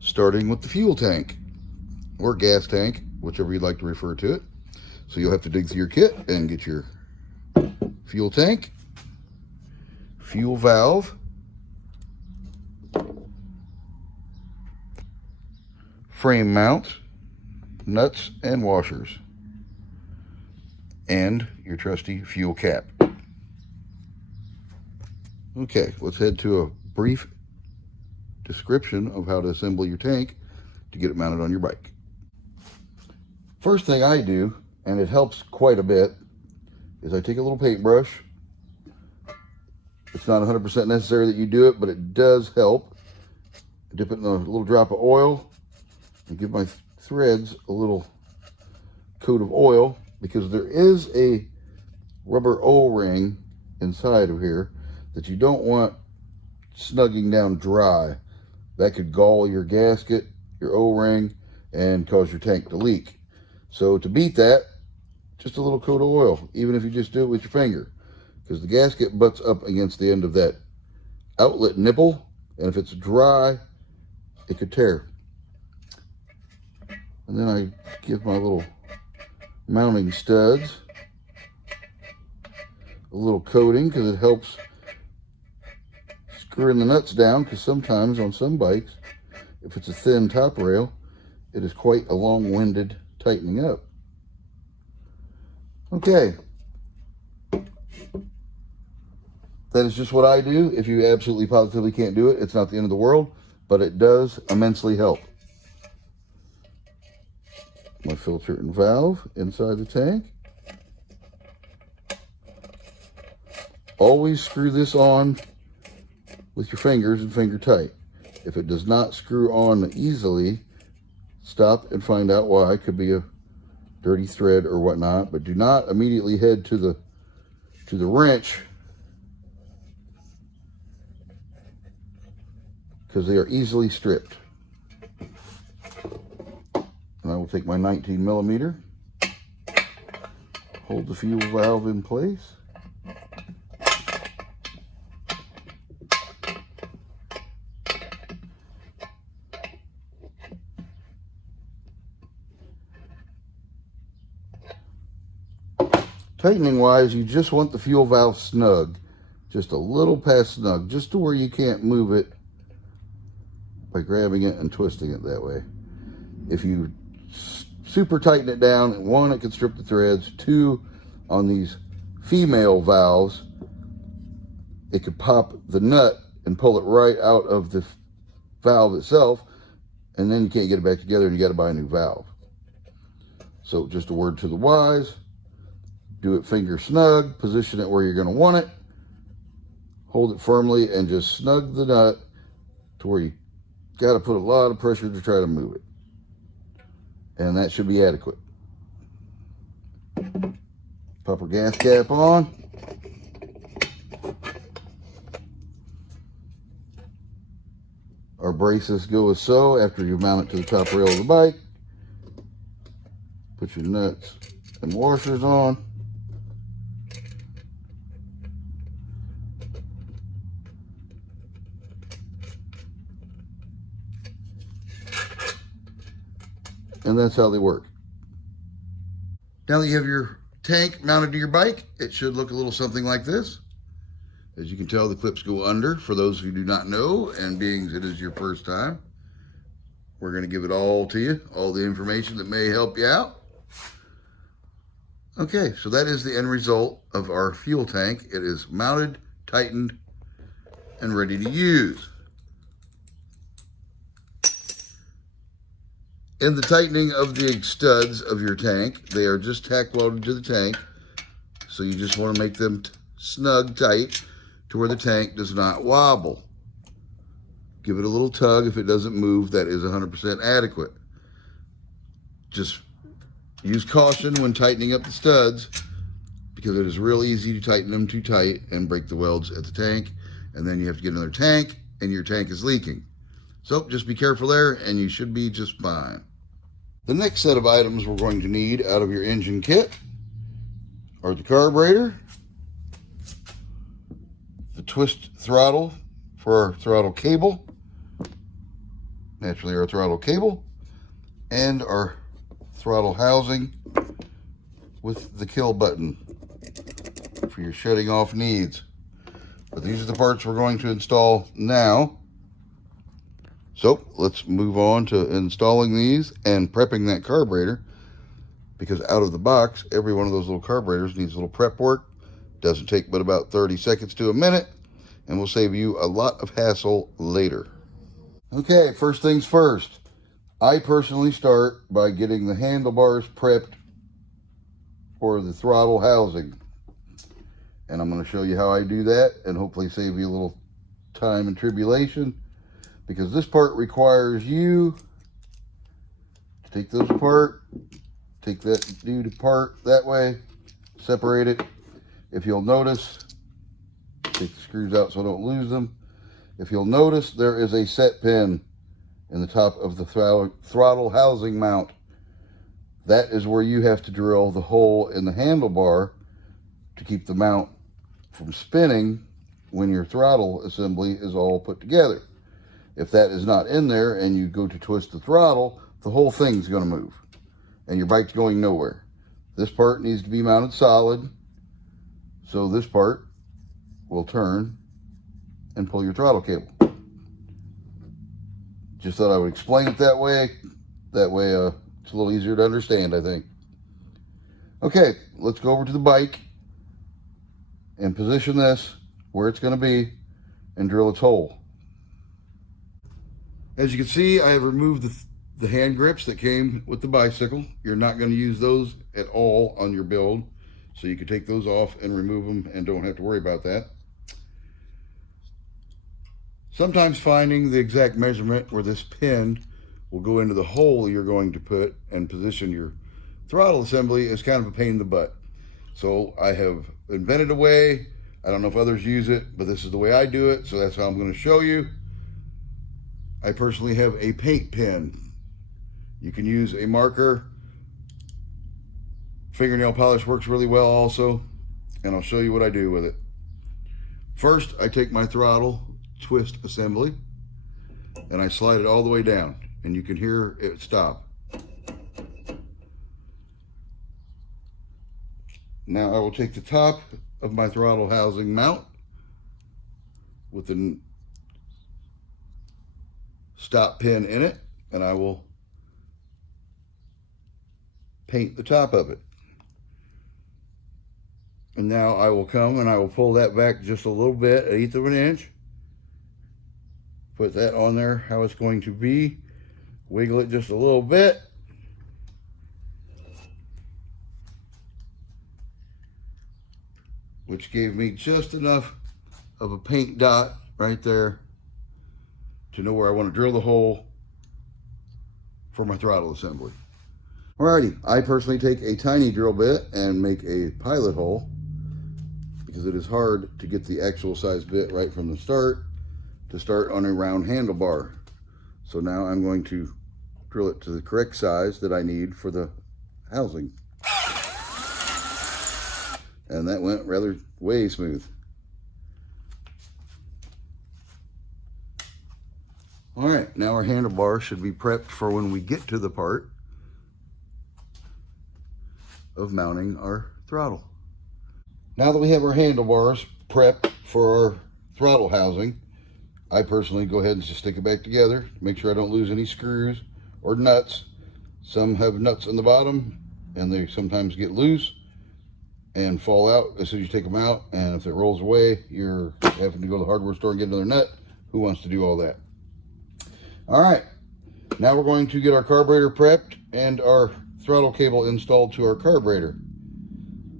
starting with the fuel tank or gas tank, whichever you'd like to refer to it. So you'll have to dig through your kit and get your fuel tank, fuel valve, frame mount, nuts and washers, and your trusty fuel cap. Okay, let's head to a brief description of how to assemble your tank to get it mounted on your bike. First thing I do, and it helps quite a bit, is I take a little paintbrush. It's not 100% necessary that you do it, but it does help. Dip it in a little drop of oil and give my threads a little coat of oil, because there is a rubber O-ring inside of here that you don't want snugging down dry. That could gall your gasket, your O-ring, and cause your tank to leak. So to beat that, just a little coat of oil, even if you just do it with your finger, because the gasket butts up against the end of that outlet nipple, and if it's dry, it could tear. And then I give my little mounting studs a little coating, because it helps screwing the nuts down, because sometimes on some bikes, if it's a thin top rail, it is quite a long-winded tightening up. Okay, that is just what I do. If you absolutely positively can't do it, it's not the end of the world, but it does immensely help. My filter and valve inside the tank. Always screw this on with your fingers and finger tight. If it does not screw on easily, stop and find out why. It could be a dirty thread or whatnot, but do not immediately head to the wrench, because they are easily stripped. And I will take my 19 millimeter, hold the fuel valve in place, tightening wise, you just want the fuel valve snug, just a little past snug, just to where you can't move it by grabbing it and twisting it that way. If you super tighten it down, one, it can strip the threads. Two, on these female valves, it could pop the nut and pull it right out of the valve itself, and then you can't get it back together and you got to buy a new valve. So just a word to the wise, do it finger snug, position it where you're going to want it, hold it firmly, and just snug the nut to where you got to put a lot of pressure to try to move it. And that should be adequate. Pop our gas cap on. Our braces go as so. After you mount it to the top rail of the bike, put your nuts and washers on. And that's how they work. Now that you have your tank mounted to your bike, it should look a little something like this. As you can tell, the clips go under for those who do not know, and being it is your first time, we're going to give it all to you, all the information that may help you out. Okay, so that is the end result of our fuel tank. It is mounted, tightened, and ready to use. In the tightening of the studs of your tank, they are just tack welded to the tank, so you just want to make them snug tight to where the tank does not wobble. Give it a little tug. If it doesn't move, that is 100% adequate. Just use caution when tightening up the studs, because it is real easy to tighten them too tight and break the welds at the tank, and then you have to get another tank and your tank is leaking. So just be careful there and you should be just fine. The next set of items we're going to need out of your engine kit are the carburetor, the twist throttle for our throttle cable, naturally our throttle cable, and our throttle housing with the kill button for your shutting off needs. But these are the parts we're going to install now. So let's move on to installing these and prepping that carburetor, because out of the box, every one of those little carburetors needs a little prep work. Doesn't take but about 30 seconds to a minute, and will save you a lot of hassle later. Okay, first things first. I personally start by getting the handlebars prepped for the throttle housing. And I'm going to show you how I do that and hopefully save you a little time and tribulation, because this part requires you to take those apart, take that dude apart that way, separate it. If you'll notice, take the screws out so I don't lose them. If you'll notice, there is a set pin in the top of the throttle housing mount. That is where you have to drill the hole in the handlebar to keep the mount from spinning when your throttle assembly is all put together. If that is not in there and you go to twist the throttle, the whole thing's going to move and your bike's going nowhere. This part needs to be mounted solid, so this part will turn and pull your throttle cable. Just thought I would explain it that way. That way it's a little easier to understand, I think. Okay, let's go over to the bike and position this where it's going to be and drill its hole. As you can see, I have removed the hand grips that came with the bicycle. You're not going to use those at all on your build, so you can take those off and remove them and don't have to worry about that. Sometimes finding the exact measurement where this pin will go into the hole you're going to put and position your throttle assembly is kind of a pain in the butt. So I have invented a way. I don't know if others use it, but this is the way I do it, so that's how I'm going to show you. I personally have a paint pen. You can use a marker. Fingernail polish works really well also, and I'll show you what I do with it. First, I take my throttle twist assembly and I slide it all the way down, and you can hear it stop. Now I will take the top of my throttle housing mount with the stop pin in it, and I will paint the top of it. And now I will come and I will pull that back just a little bit, 1/8 of an inch. Put that on there how it's going to be. Wiggle it just a little bit. Which gave me just enough of a paint dot right there to know where I want to drill the hole for my throttle assembly. Alrighty, I personally take a tiny drill bit and make a pilot hole, because it is hard to get the actual size bit right from the start to start on a round handlebar. So now I'm going to drill it to the correct size that I need for the housing. And that went rather way smooth. All right, now our handlebar should be prepped for when we get to the part of mounting our throttle. Now that we have our handlebars prepped for our throttle housing, I personally go ahead and just stick it back together to make sure I don't lose any screws or nuts. Some have nuts in the bottom and they sometimes get loose and fall out as soon as you take them out, and if it rolls away, you're having to go to the hardware store and get another nut. Who wants to do all that? All right, now we're going to get our carburetor prepped and our throttle cable installed to our carburetor.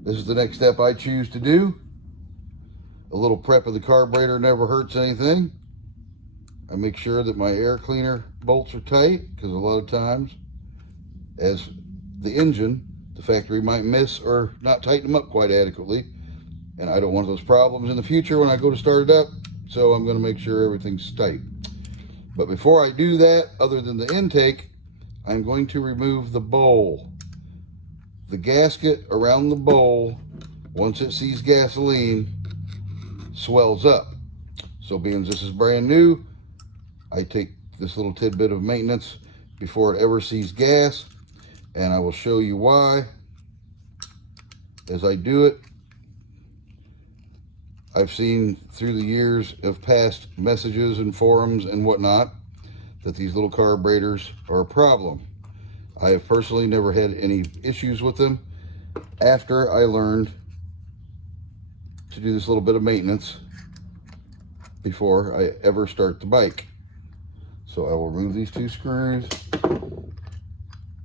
This is the next step I choose to do. A little prep of the carburetor never hurts anything. I make sure that my air cleaner bolts are tight, because a lot of times, as the engine, the factory might miss or not tighten them up quite adequately, and I don't want those problems in the future when I go to start it up, so I'm going to make sure everything's tight. But before I do that, other than the intake, I'm going to remove the bowl. The gasket around the bowl, once it sees gasoline, swells up. So being this is brand new, I take this little tidbit of maintenance before it ever sees gas, and I will show you why as I do it. I've seen through the years of past messages and forums and whatnot that these little carburetors are a problem. I have personally never had any issues with them after I learned to do this little bit of maintenance before I ever start the bike. So I will remove these 2 screws,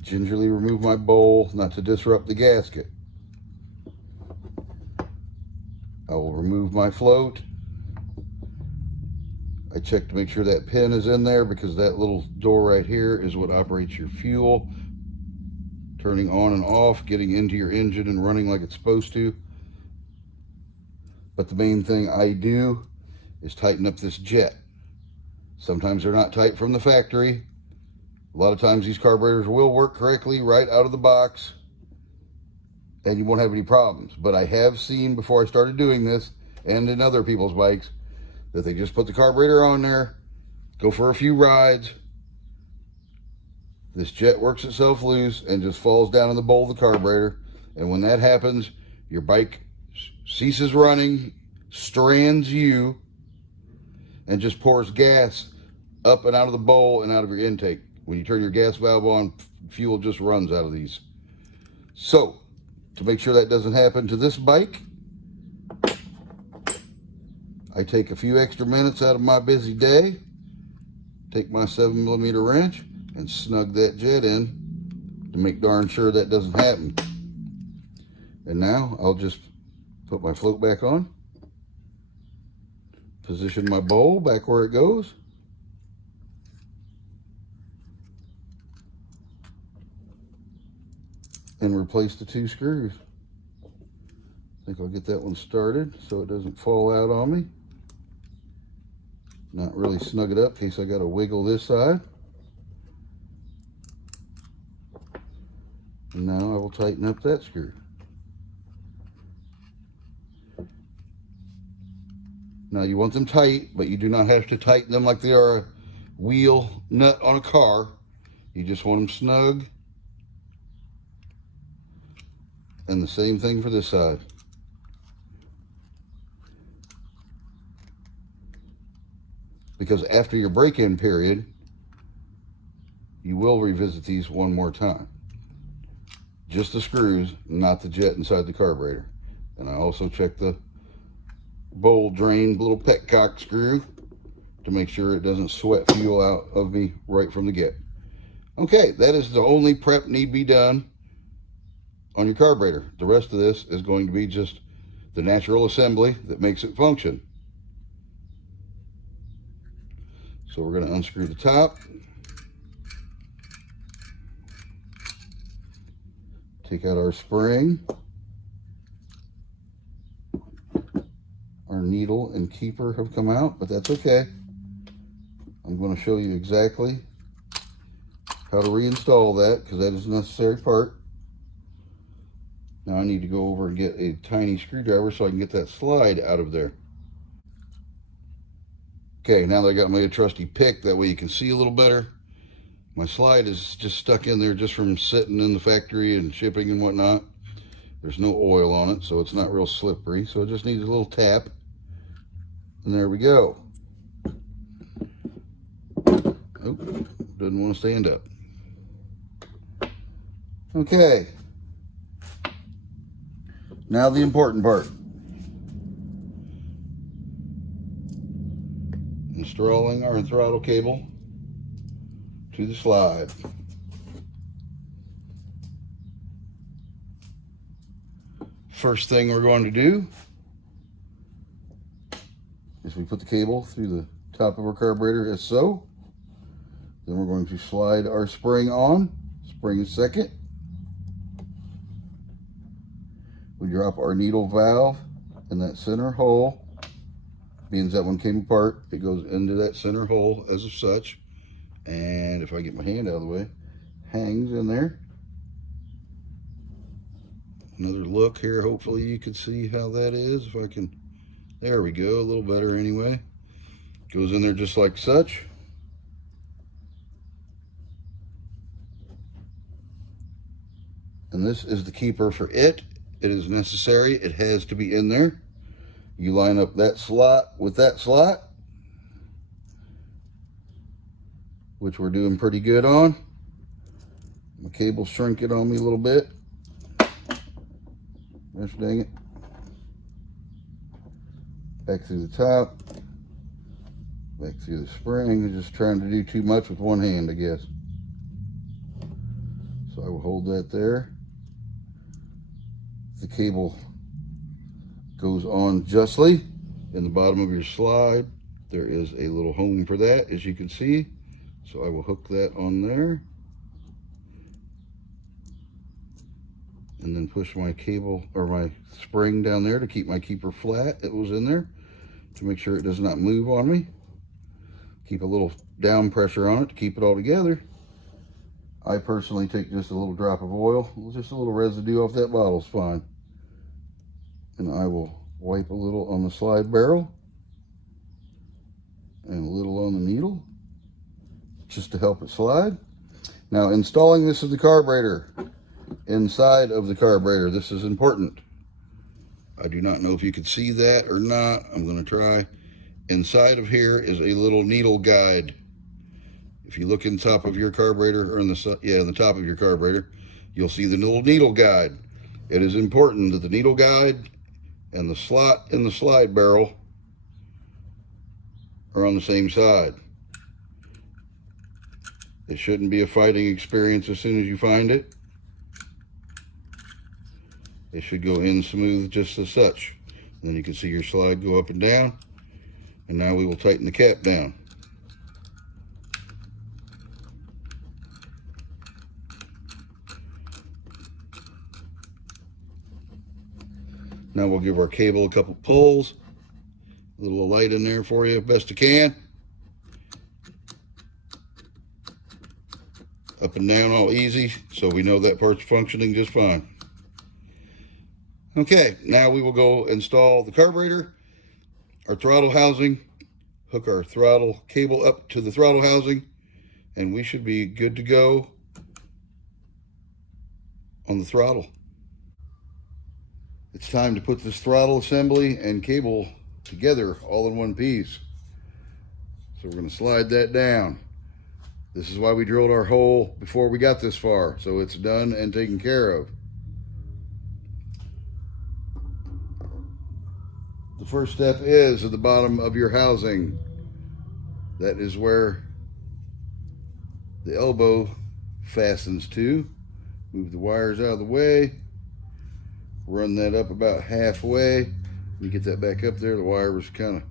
gingerly remove my bowl, not to disrupt the gasket. I will remove my float. I check to make sure that pin is in there, because that little door right here is what operates your fuel, turning on and off, getting into your engine and running like it's supposed to. But the main thing I do is tighten up this jet. Sometimes they're not tight from the factory. A lot of times these carburetors will work correctly right out of the box and you won't have any problems. But I have seen before I started doing this, and in other people's bikes, that they just put the carburetor on there, go for a few rides, this jet works itself loose and just falls down in the bowl of the carburetor. And when that happens, your bike ceases running, strands you, and just pours gas up and out of the bowl and out of your intake. When you turn your gas valve on, fuel just runs out of these. So, to make sure that doesn't happen to this bike, I take a few extra minutes out of my busy day, take my 7mm wrench, and snug that jet in to make darn sure that doesn't happen. And now I'll just put my float back on, position my bowl back where it goes, and replace the 2 screws. I think I'll get that one started so it doesn't fall out on me. Not really snug it up in case I got to wiggle this side. And now I will tighten up that screw. Now you want them tight, but you do not have to tighten them like they are a wheel nut on a car. You just want them snug. And the same thing for this side. Because after your break-in period, you will revisit these one more time. Just the screws, not the jet inside the carburetor. And I also check the bowl drain little petcock screw to make sure it doesn't sweat fuel out of me right from the get. Okay, that is the only prep need be done on your carburetor. The rest of this is going to be just the natural assembly that makes it function. So we're going to unscrew the top, take out our spring, our needle and keeper have come out, but that's okay. I'm going to show you exactly how to reinstall that, because that is a necessary part. Now I need to go over and get a tiny screwdriver so I can get that slide out of there. Okay, now that I got my trusty pick, that way you can see a little better. My slide is just stuck in there just from sitting in the factory and shipping and whatnot. There's no oil on it, so it's not real slippery. So it just needs a little tap. And there we go. Oh, doesn't want to stand up. Okay. Now the important part. Installing our throttle cable to the slide. First thing we're going to do is we put the cable through the top of our carburetor as so. Then we're going to slide our spring on. Spring is second. We drop our needle valve in that center hole. Being that one came apart, it goes into that center hole as of such. And if I get my hand out of the way, hangs in there. Another look here, hopefully you can see how that is. If I can, there we go, a little better anyway. Goes in there just like such. And this is the keeper for it. It is necessary. It has to be in there. You line up that slot with that slot, which we're doing pretty good on. My cable's shrinking on me a little bit. Gosh dang it. Back through the top. Back through the spring. I'm just trying to do too much with one hand, I guess. So I will hold that there. The cable goes on justly in the bottom of your slide. There is a little home for that, as you can see. So I will hook that on there. And then push my cable or my spring down there to keep my keeper flat. It was in there to make sure it does not move on me. Keep a little down pressure on it to keep it all together. I personally take just a little drop of oil, just a little residue off that bottle is fine. And I will wipe a little on the slide barrel and a little on the needle just to help it slide. Now, installing this in the carburetor, inside of the carburetor, this is important. I do not know if you can see that or not. I'm going to try. Inside of here is a little needle guide. If you look in the top of your carburetor, or in the top of your carburetor, you'll see the little needle guide. It is important that the needle guide and the slot in the slide barrel are on the same side. It shouldn't be a fighting experience as soon as you find it. It should go in smooth just as such. And then you can see your slide go up and down. And now we will tighten the cap down. Now we'll give our cable a couple pulls. A little light in there for you, best you can. Up and down all easy, so we know that part's functioning just fine. Okay, now we will go install the carburetor, our throttle housing, hook our throttle cable up to the throttle housing, and we should be good to go on the throttle. It's time to put this throttle assembly and cable together all in one piece. So we're going to slide that down. This is why we drilled our hole before we got this far, so it's done and taken care of. The first step is at the bottom of your housing. That is where the elbow fastens to. Move the wires out of the way. Run that up about halfway. You get that back up there. The wire was kind of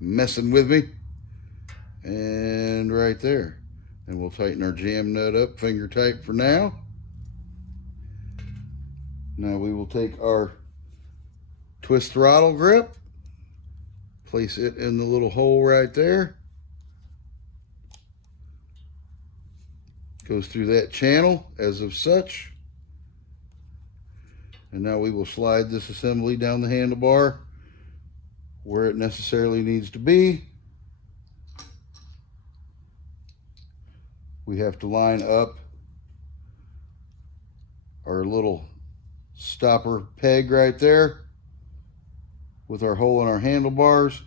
messing with me. And right there. And we'll tighten our jam nut up, finger tight for now. Now we will take our twist throttle grip, place it in the little hole right there. Goes through that channel as of such. And now we will slide this assembly down the handlebar where it necessarily needs to be. We have to line up our little stopper peg right there with our hole in our handlebars.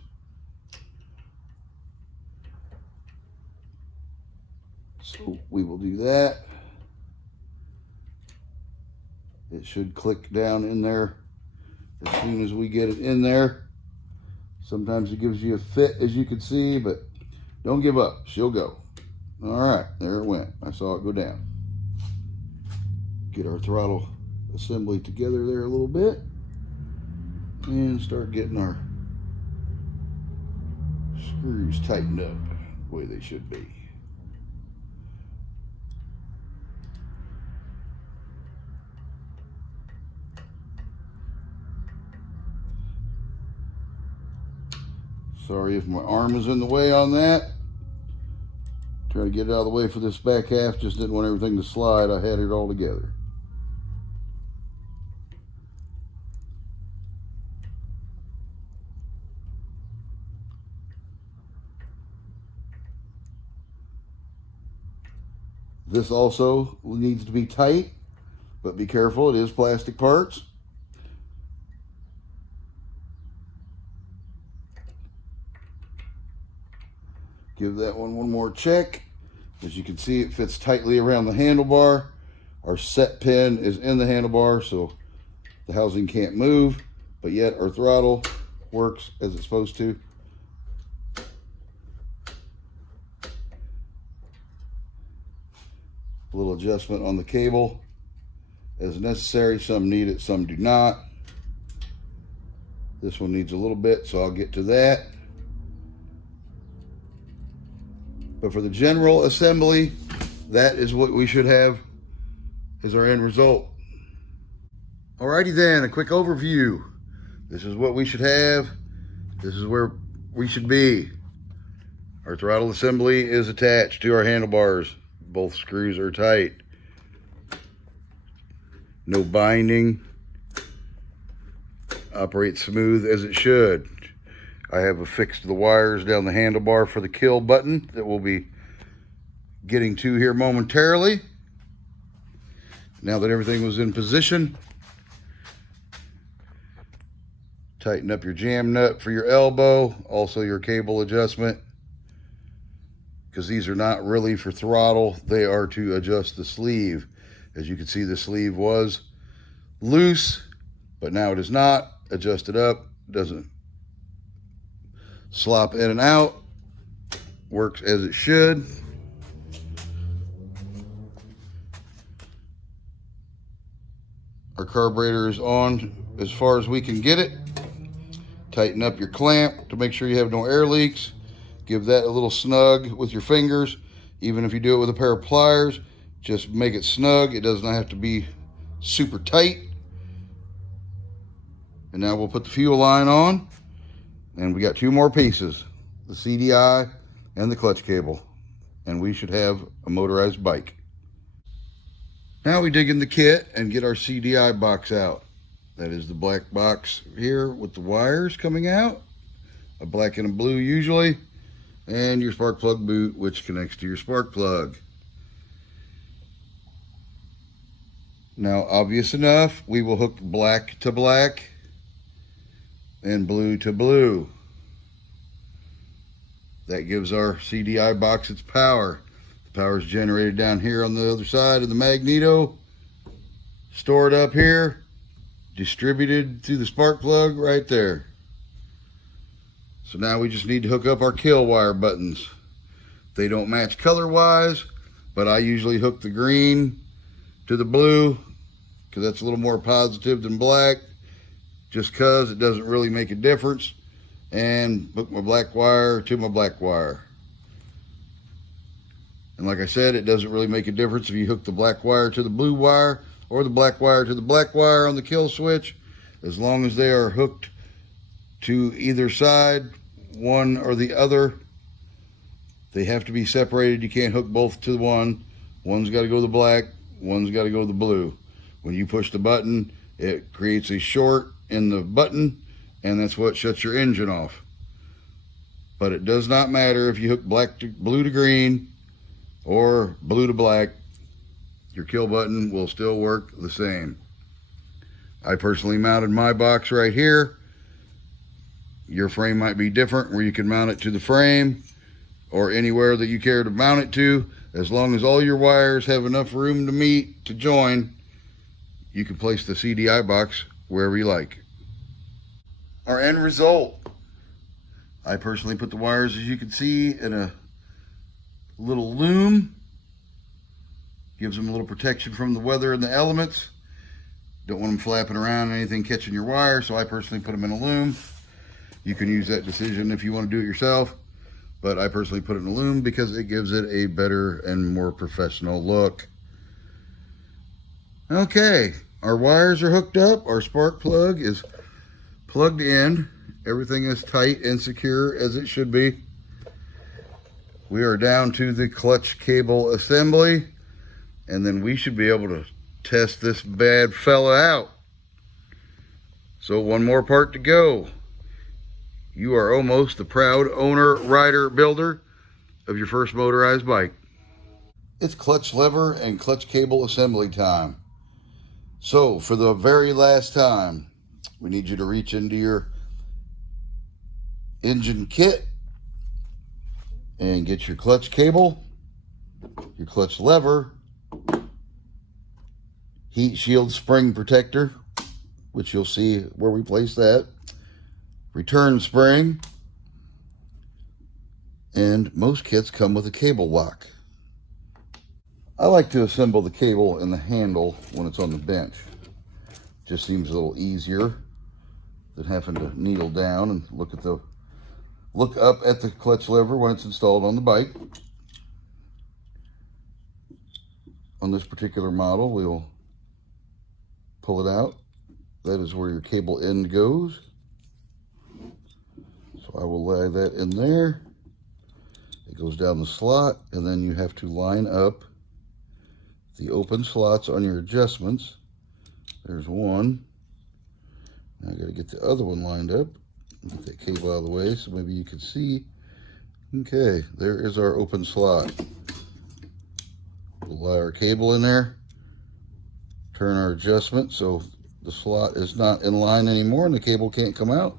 So we will do that. It should click down in there as soon as we get it in there. Sometimes it gives you a fit, as you can see, but don't give up. She'll go. All right, there it went. I saw it go down. Get our throttle assembly together there a little bit and start getting our screws tightened up the way they should be. Sorry if my arm is in the way on that. Trying to get it out of the way for this back half. Just didn't want everything to slide. I had it all together. This also needs to be tight but be careful, it is plastic parts. Give that one more check. As you can see, it fits tightly around the handlebar. Our set pin is in the handlebar, so the housing can't move, but yet our throttle works as it's supposed to. A little adjustment on the cable as necessary. Some need it, some do not. This one needs a little bit, so I'll get to that. But for the general assembly, that is what we should have as our end result. Alrighty then, a quick overview. This is what we should have. This is where we should be. Our throttle assembly is attached to our handlebars. Both screws are tight. No binding. Operates smooth as it should. I have affixed the wires down the handlebar for the kill button that we'll be getting to here momentarily. Now that everything was in position, tighten up your jam nut for your elbow, also your cable adjustment, because these are not really for throttle, they are to adjust the sleeve. As you can see, the sleeve was loose, but now it is not. Adjust it up, doesn't slop in and out, works as it should. Our carburetor is on as far as we can get it. Tighten up your clamp to make sure you have no air leaks. Give that a little snug with your fingers. Even if you do it with a pair of pliers, just make it snug. It does not have to be super tight. And now we'll put the fuel line on. And we got two more pieces, the CDI and the clutch cable. And we should have a motorized bike. Now we dig in the kit and get our CDI box out. That is the black box here with the wires coming out. A black and a blue usually. And your spark plug boot, which connects to your spark plug. Now, obvious enough, we will hook black to black and blue to blue. That gives our CDI box its power. The power is generated down here on the other side of the magneto, stored up here, distributed to the spark plug right there. So now we just need to hook up our kill wire buttons. They don't match color wise, but I usually hook the green to the blue because that's a little more positive than black, just because it doesn't really make a difference, and hook my black wire to my black wire. And like I said, it doesn't really make a difference if you hook the black wire to the blue wire or the black wire to the black wire on the kill switch, as long as they are hooked to either side, one or the other. They have to be separated. You can't hook both to one. One's got to go to the black, one's got to go to the blue. When you push the button, it creates a short in the button, and that's what shuts your engine off. But it does not matter if you hook blue to green or blue to black, your kill button will still work the same. I personally mounted my box right here. Your frame might be different, where you can mount it to the frame or anywhere that you care to mount it to. As long as all your wires have enough room to meet to join, you can place the CDI box wherever you like. Our end result. I personally put the wires, as you can see, in a little loom. Gives them a little protection from the weather and the elements. Don't want them flapping around and anything catching your wire, so I personally put them in a loom. You can use that decision if you want to do it yourself, but I personally put it in a loom because it gives it a better and more professional look. Okay, our wires are hooked up. Our spark plug is plugged in. Everything is tight and secure as it should be. We are down to the clutch cable assembly, and then we should be able to test this bad fella out. So one more part to go. You are almost the proud owner, rider, builder of your first motorized bike. It's clutch lever and clutch cable assembly time. So for the very last time, we need you to reach into your engine kit and get your clutch cable, your clutch lever, heat shield spring protector, which you'll see where we place that, return spring, and most kits come with a cable lock. I like to assemble the cable and the handle when it's on the bench. Just seems a little easier than having to kneel down and look up at the clutch lever when it's installed on the bike. On this particular model, we'll pull it out. That is where your cable end goes. So I will lay that in there. It goes down the slot, and then you have to line up the open slots on your adjustments. There's one. Now I got to get the other one lined up. Get that cable out of the way so maybe you can see. Okay, there is our open slot. We'll lie our cable in there. Turn our adjustment so the slot is not in line anymore and the cable can't come out.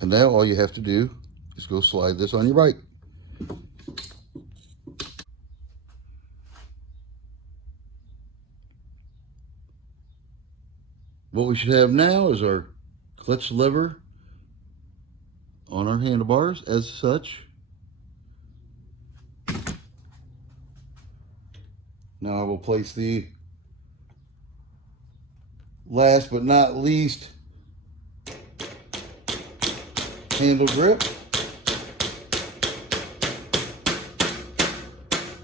And now all you have to do is go slide this on your bike. What we should have now is our clutch lever on our handlebars as such. Now I will place the last but not least handle grip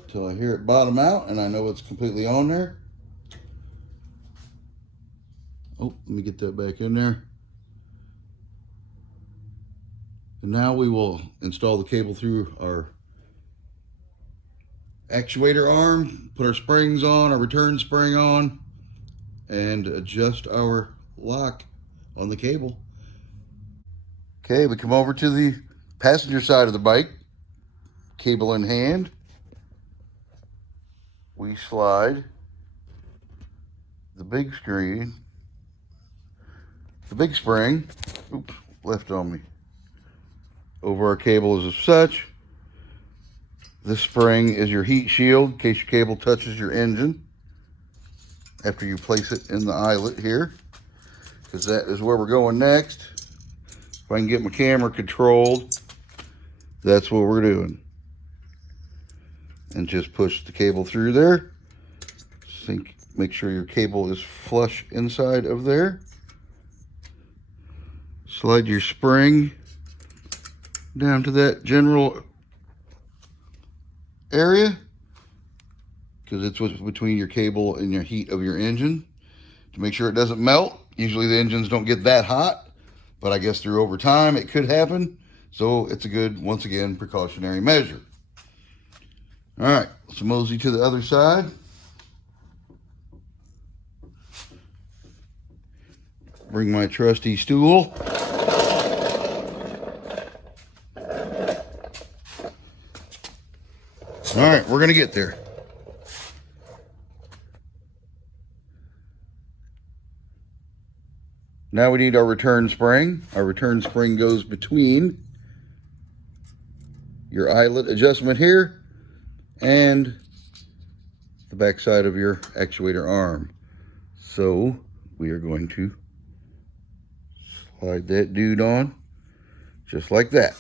until I hear it bottom out and I know it's completely on there. Oh, let me get that back in there. And now we will install the cable through our actuator arm, put our springs on, our return spring on, and adjust our lock on the cable. Okay, we come over to the passenger side of the bike, cable in hand. We slide the big spring, oops, left on me, over our cable as such. This spring is your heat shield in case your cable touches your engine after you place it in the eyelet here, because that is where we're going next. If I can get my camera controlled, that's what we're doing. And just push the cable through there. Make sure your cable is flush inside of there. Slide your spring down to that general area, because it's what's between your cable and your heat of your engine, to make sure it doesn't melt. Usually the engines don't get that hot, but I guess through over time it could happen. So it's a good, once again, precautionary measure. All right, let's mosey to the other side. Bring my trusty stool. All right, we're gonna get there. Now we need our return spring. Our return spring goes between your eyelet adjustment here and the back side of your actuator arm. So we are going to slide that dude on just like that.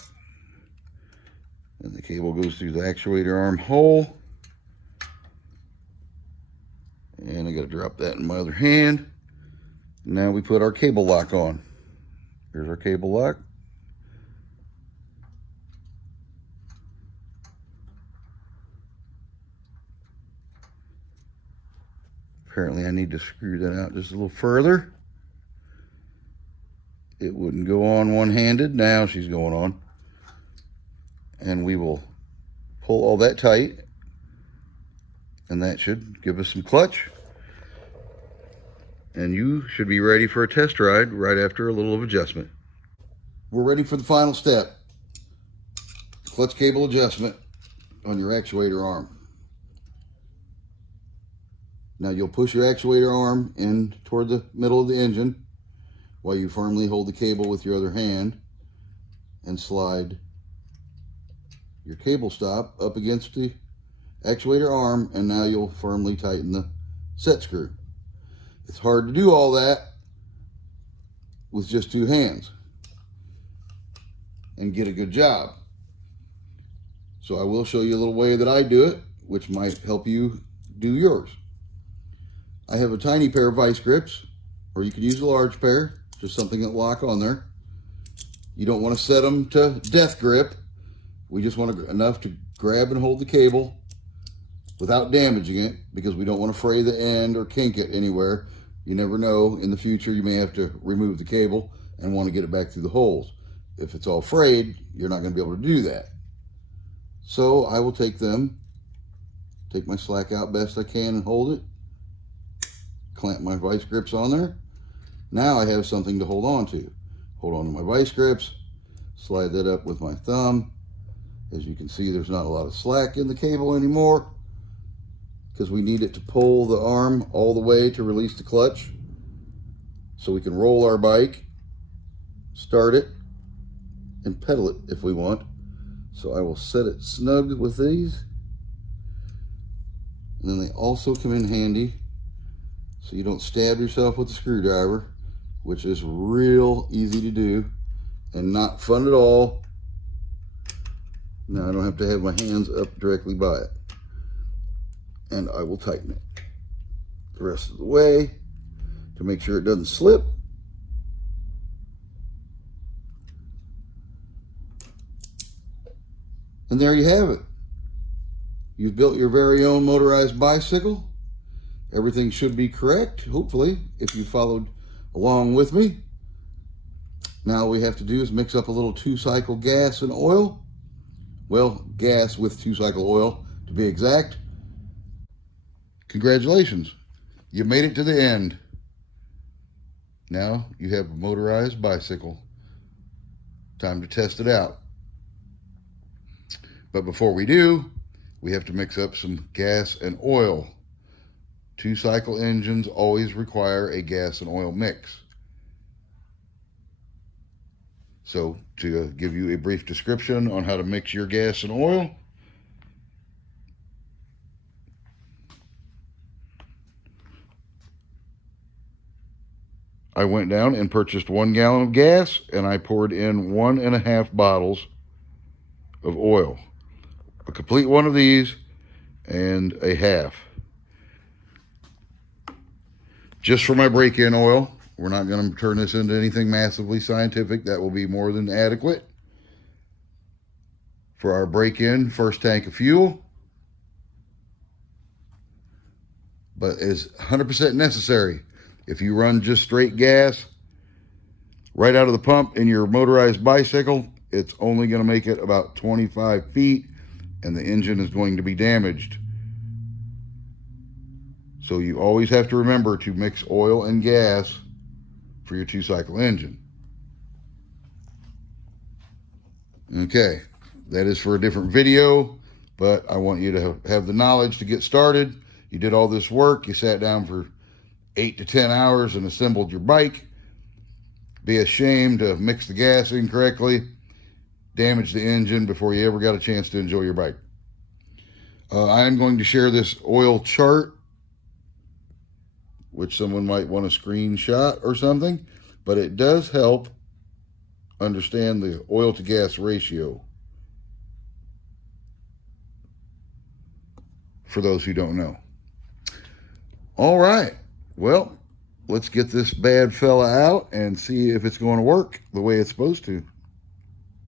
And the cable goes through the actuator arm hole. And I got to drop that in my other hand. Now we put our cable lock on. Here's our cable lock. Apparently I need to screw that out just a little further. It wouldn't go on one-handed. Now she's going on. And we will pull all that tight, and that should give us some clutch. And you should be ready for a test ride right after a little of adjustment. We're ready for the final step. Clutch cable adjustment on your actuator arm. Now you'll push your actuator arm in toward the middle of the engine while you firmly hold the cable with your other hand and slide your cable stop up against the actuator arm, and now you'll firmly tighten the set screw. It's hard to do all that with just two hands and get a good job. So I will show you a little way that I do it, which might help you do yours. I have a tiny pair of vice grips, or you can use a large pair, just something that lock on there. You don't want to set them to death grip. We just want enough to grab and hold the cable without damaging it, because we don't want to fray the end or kink it anywhere. You never know, in the future you may have to remove the cable and want to get it back through the holes. If it's all frayed, you're not going to be able to do that. So I will take my slack out best I can and hold it. Clamp my vice grips on there. Now I have something to hold on to. Hold on to my vice grips, slide that up with my thumb. As you can see, there's not a lot of slack in the cable anymore, because we need it to pull the arm all the way to release the clutch so we can roll our bike, start it, and pedal it if we want. So I will set it snug with these. And then they also come in handy so you don't stab yourself with the screwdriver, which is real easy to do and not fun at all. Now I don't have to have my hands up directly by it. And I will tighten it the rest of the way to make sure it doesn't slip. And there you have it. You've built your very own motorized bicycle. Everything should be correct, hopefully, if you followed along with me. Now all we have to do is mix up a little 2-cycle gas and oil. Well, gas with 2-cycle oil, to be exact. Congratulations, you made it to the end. Now you have a motorized bicycle. Time to test it out. But before we do, we have to mix up some gas and oil. 2-cycle engines always require a gas and oil mix. So to give you a brief description on how to mix your gas and oil, I went down and purchased 1 gallon of gas, and I poured in 1.5 bottles of oil. A complete one of these and a half. Just for my break-in oil. We're not going to turn this into anything massively scientific. That will be more than adequate. For our break-in first tank of fuel. But is 100% necessary. If you run just straight gas right out of the pump in your motorized bicycle, it's only going to make it about 25 feet and the engine is going to be damaged. So you always have to remember to mix oil and gas for your 2-cycle engine. Okay, that is for a different video, but I want you to have the knowledge to get started. You did all this work, you sat down for 8 to 10 hours and assembled your bike. Be ashamed to mix the gas incorrectly, damage the engine before you ever got a chance to enjoy your bike. I am going to share this oil chart, which someone might want a screenshot or something, but it does help understand the oil to gas ratio for those who don't know. All right. Well, let's get this bad fella out and see if it's going to work the way it's supposed to.